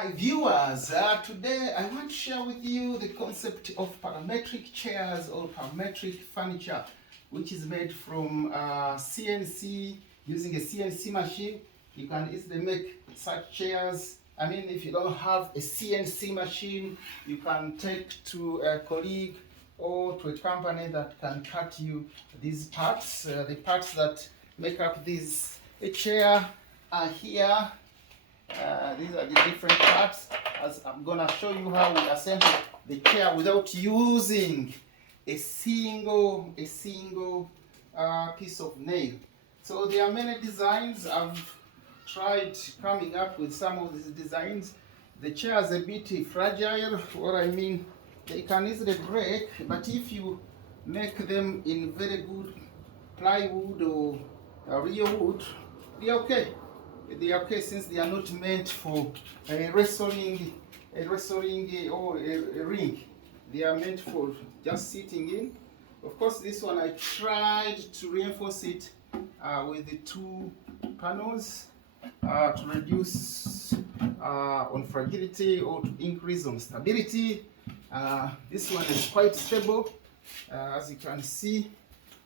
Hi viewers, today I want to share with you the concept of parametric chairs or parametric furniture, which is made from CNC, using a CNC machine. You can easily make such chairs. I mean, if you don't have a CNC machine, you can take to a colleague or to a company that can cut you these parts. The parts that make up this chair are here. These are the different parts, as I'm gonna show you how we assemble the chair without using a single piece of nail. So there are many designs. I've tried coming up with some of these designs. The chair is a bit fragile. What I mean, they can easily break, but if you make them in very good plywood or real wood, they're okay. They are okay, since they are not meant for a wrestling or a ring. They are meant for just sitting in. Of course, this one I tried to reinforce it with the two panels to reduce on fragility or to increase on stability. This one is quite stable, as you can see.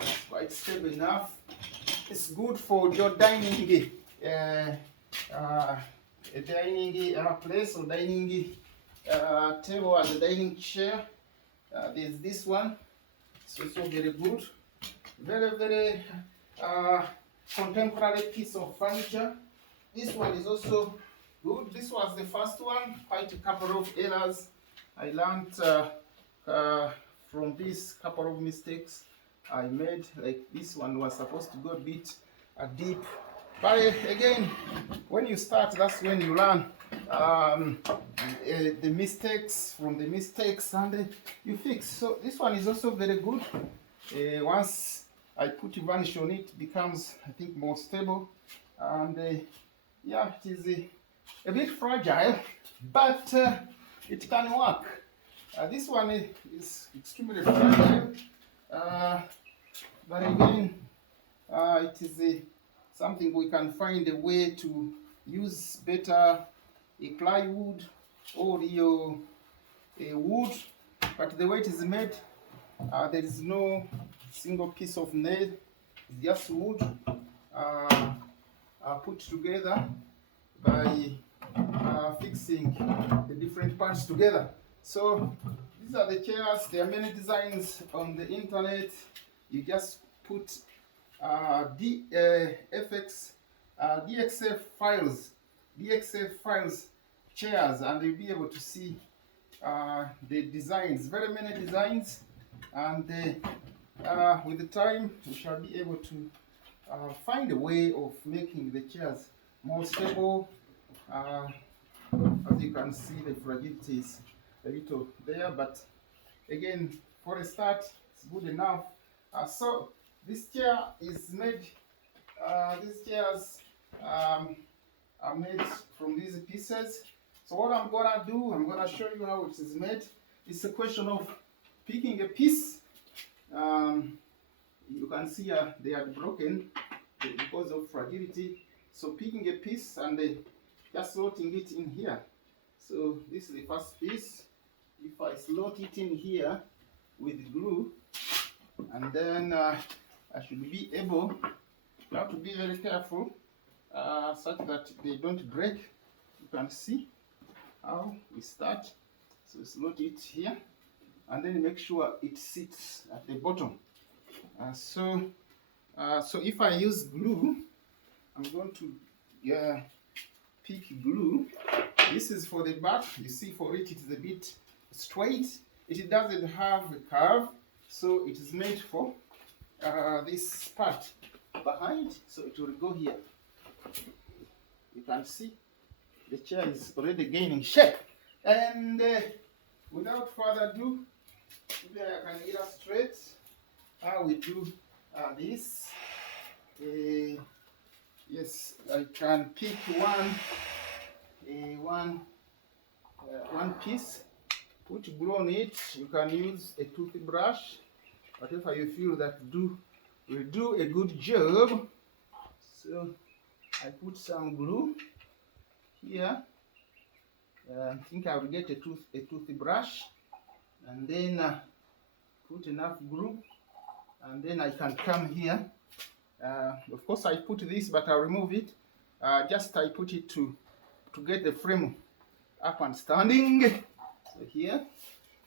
It's quite stable enough. It's good for your dining a dining place or dining table as a dining chair. There's this one. It's also very good. Very contemporary piece of furniture. This one is also good. This was the first one. Quite a couple of errors I learned from this couple of mistakes I made. Like this one was supposed to go a bit deep. But again, when you start, that's when you learn the mistakes from the mistakes, and you fix. So this one is also very good. Once I put varnish on it, it becomes, I think, more stable. And yeah, it is a bit fragile, but it can work. This one is extremely fragile, but again, it is something we can find a way to use better, a plywood or a wood. But the way it is made, there is no single piece of nail. It's just wood put together by fixing the different parts together. So these are the chairs. There are many designs on the internet. You just put DXF files chairs, and you'll be able to see the designs, very many designs, and with the time we shall be able to find a way of making the chairs more stable. As you can see, the fragility is a little there, but again, for a start, it's good enough. So this chair is made, these chairs are made from these pieces. So what I'm gonna do, I'm gonna show you how it is made. It's a question of picking a piece. You can see they are broken because of fragility. So picking a piece and just slotting it in here. So this is the first piece. If I slot it in here with glue, and then I should be able, you have to be very careful such that they don't break. You can see how we start. So slot it here, and then make sure it sits at the bottom. So if I use glue, I'm going to pick glue. This is for the back. You see, for it is a bit straight. It doesn't have a curve, so it is made for this part behind, so it will go here. You can see the chair is already gaining shape. And without further ado, today I can illustrate how we do this. Yes, I can pick one piece, put glue on it. You can use a toothbrush, whatever you feel that will do a good job. So I put some glue here, I think I will get a toothbrush, and then put enough glue, and then I can come here. Of course I put this, but I'll remove it. Just I put it to get the frame up and standing. So here,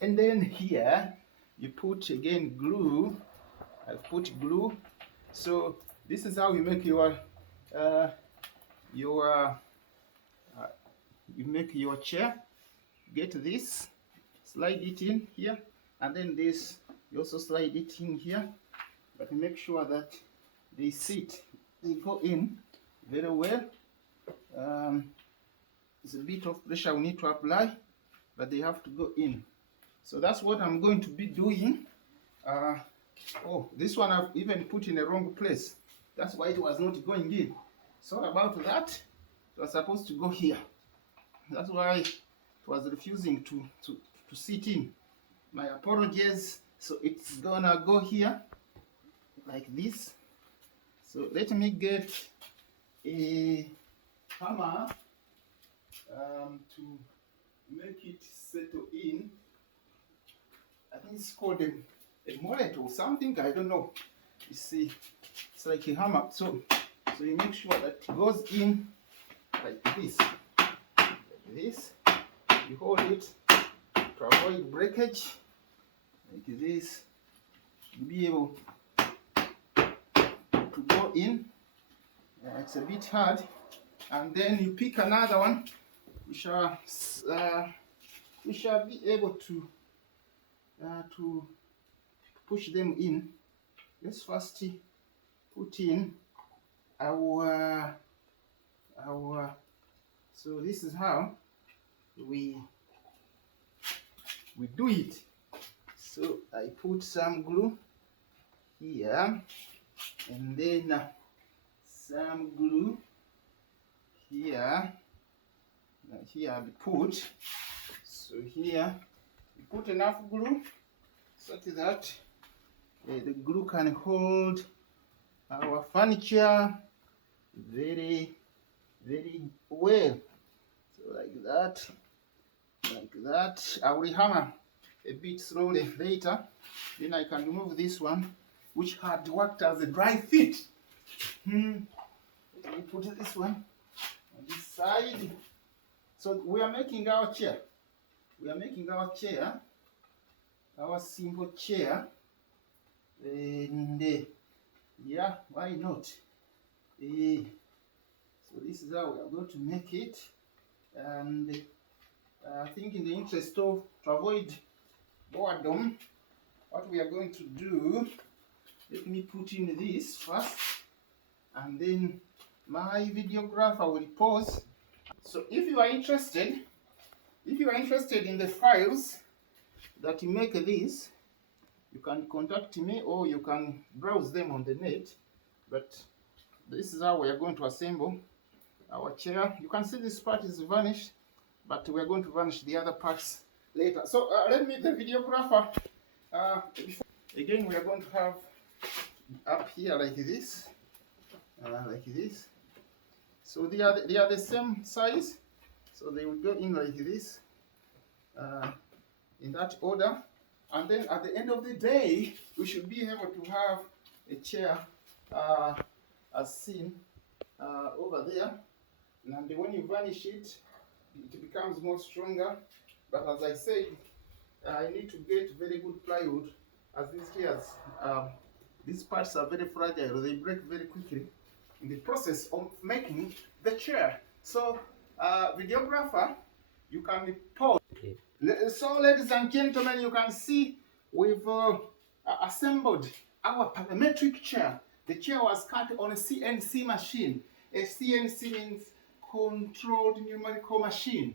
and then here you put again glue. I put glue. So this is how you make your you make your chair. Get this, slide it in here, and then this you also slide it in here, but make sure that they sit, they go in very well. There's a bit of pressure we need to apply, but they have to go in. So that's what I'm going to be doing. Oh, this one I've even put in the wrong place. That's why it was not going in. Sorry about that. It was supposed to go here. That's why it was refusing to sit in. My apologies. So it's gonna go here like this. So let me get a hammer to make it settle in. I think it's called a mallet or something, I don't know. You see, it's like a hammer. So you make sure that it goes in like this. Like this. You hold it to avoid breakage. Like this. You'll be able to go in. It's a bit hard. And then you pick another one. We shall be able to push them in. Let's first put in our so this is how we do it. So I put some glue here, and then some glue here. Here I put, so here we put enough glue such that the glue can hold our furniture very well. So like that. I will hammer a bit slowly later. Then I can remove this one, which had worked as a dry fit. Let me put this one on this side. So we are making our chair. Our simple chair. And yeah, why not? So this is how we are going to make it. And I think in the interest of to avoid boredom, what we are going to do, let me put in this first, and then my videographer will pause. So if you are interested in the files that make this, you can contact me or you can browse them on the net. But this is how we are going to assemble our chair. You can see this part is vanished, but we are going to vanish the other parts later. So let me, the videographer, again we are going to have up here like this. So they are the same size, so they will go in like this, in that order. And then at the end of the day, we should be able to have a chair as seen over there. And when you varnish it, it becomes more stronger. But as I said, I need to get very good plywood, as these chairs, these parts are very fragile. They break very quickly in the process of making the chair. So, videographer, you can pause. Okay. So, ladies and gentlemen, you can see we've assembled our parametric chair. The chair was cut on a CNC machine. A CNC means controlled numerical machine,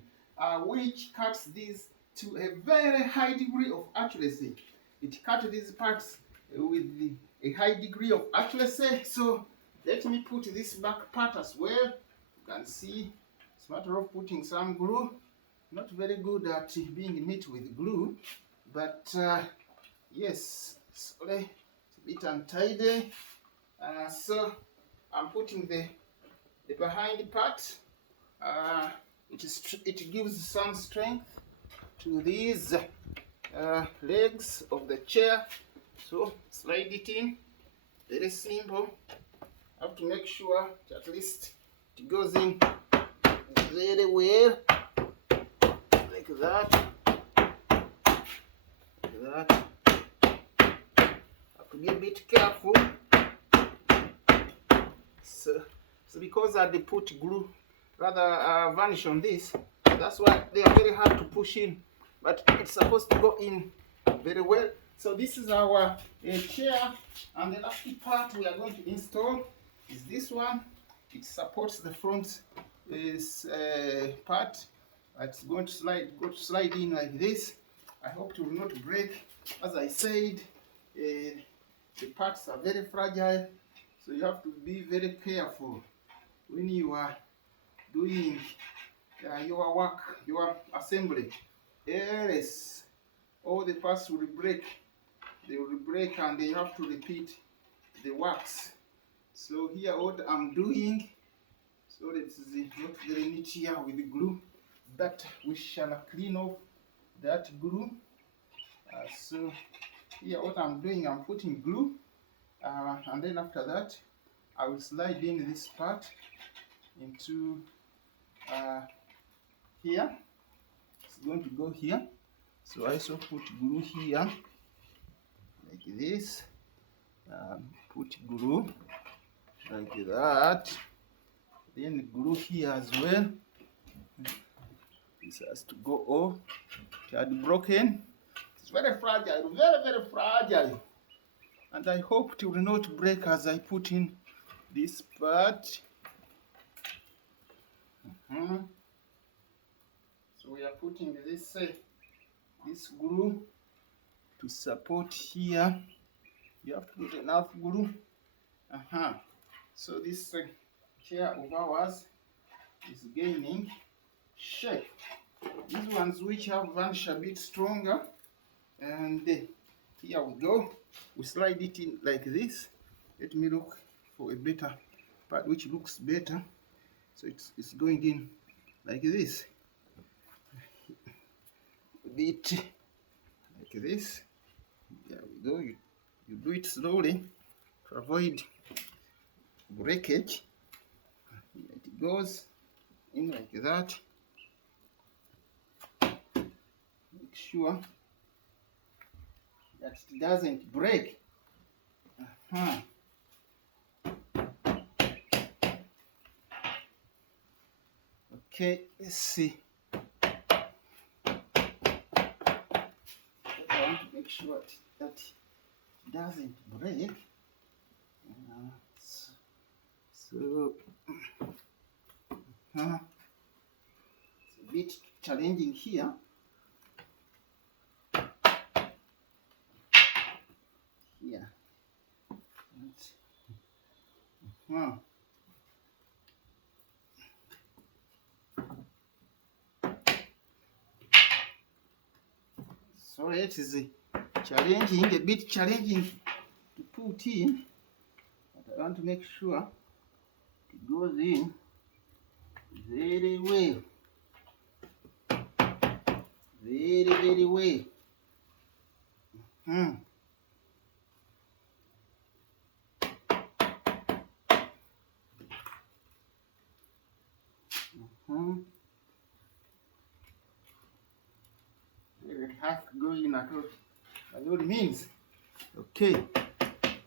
which cuts these to a very high degree of accuracy. It cut these parts with a high degree of accuracy. So let me put this back part as well. You can see it's a matter of putting some glue. Not very good at being neat with glue, but yes, sorry, it's a bit untidy. So I'm putting the behind part it gives some strength to these legs of the chair. So slide it in, very simple. Have to make sure at least it goes in very well, like that, like that. Have to be a bit careful. So because they put glue, rather varnish on this, that's why they are very hard to push in, but it's supposed to go in very well. So this is our chair, and the last part we are going to install is this one. It supports the front part. It's going to slide in like this. I hope it will not break. As I said, the parts are very fragile, so you have to be very careful when you are doing your work, your assembly. Else all the parts will break. They will break and they have to repeat the works. So here what I'm doing, so that is not very neat here with the glue, that we shall clean off that glue. So here what I'm doing, I'm putting glue, and then after that I will slide in this part into here. It's going to go here. So I also put glue here like this. Put glue like that. Then glue here as well. This has to go off. It had broken. It's very fragile, very fragile. And I hope it will not break as I put in this part. So we are putting this glue to support here. You have to put enough glue. So this chair of ours is gaining shape. These ones which have varnish a bit stronger, and here we go. We slide it in like this. Let me look for a better part which looks better. So it's going in like this, a bit like this. There we go. You do it slowly to avoid breakage. It goes in like that. Make sure that it doesn't break. Okay, let's see. I want to make sure that it doesn't break. So it's a bit challenging here. Here. So it is challenging, a bit challenging to put in, but I want to make sure it goes in very well. Very well. It has to go in at all means. Okay,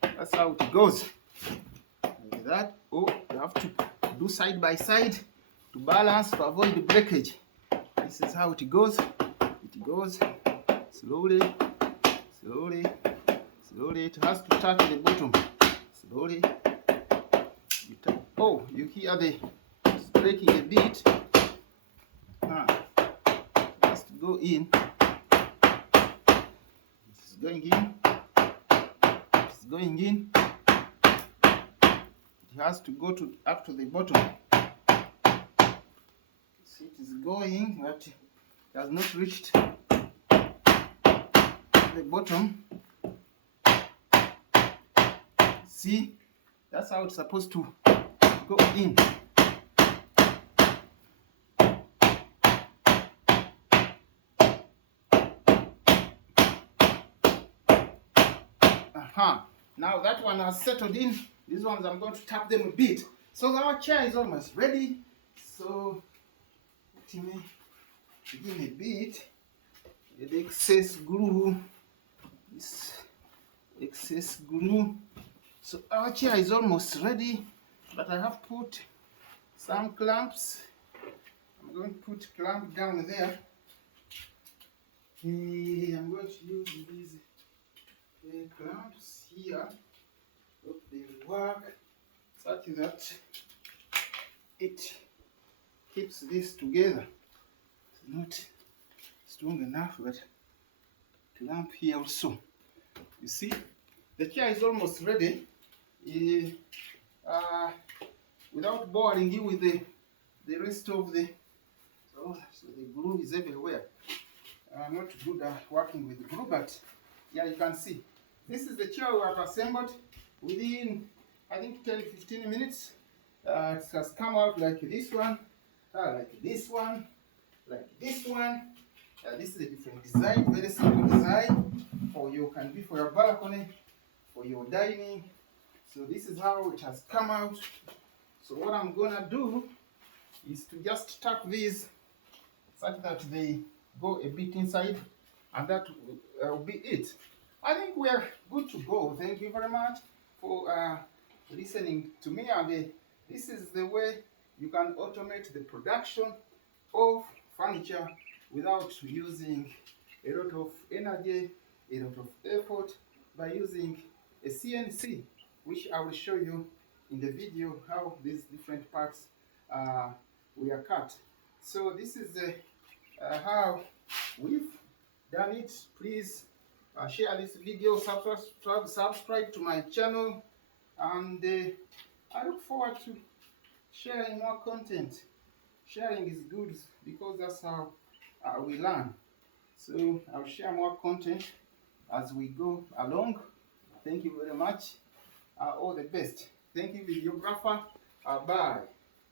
that's how it goes. Like that. Oh, you have to do side by side to balance, to avoid the breakage. This is how it goes. It goes slowly, slowly, slowly. It has to touch the bottom. Slowly. Oh, you hear the breaking a bit. It has to go in. It's going in. It's going in. It has to go up to the bottom. See, it is going, but it has not reached the bottom. See, that's how it's supposed to go in. Now that one has settled in. These ones I'm going to tap them a bit. So our chair is almost ready. So let me begin a bit. The excess glue. This excess glue. So our chair is almost ready, but I have put some clamps. I'm going to put clamp down there. I'm going to use these clamps here. Hope they work such that it keeps this together. It's not strong enough, but clamp here also. You see, the chair is almost ready. Without boring you with the rest of the so the glue is everywhere. I'm not good at working with glue, but yeah, you can see this is the chair we have assembled within, I think, 10-15 minutes. It has come out like this one, like this one, like this one. This is a different design, very simple design for you, can be for your balcony, for your dining. So this is how it has come out. So what I'm gonna do is to just tap these such that they go a bit inside, and that will be it. I think we are good to go. Thank you very much for listening to me, and this is the way you can automate the production of furniture without using a lot of energy, a lot of effort, by using a CNC, which I will show you in the video how these different parts were cut. So this is how we've done it. Please share this video, subscribe to my channel, and I look forward to sharing more content. Sharing is good because that's how we learn. So I'll share more content as we go along. Thank you very much. All the best. Thank you, videographer. Bye.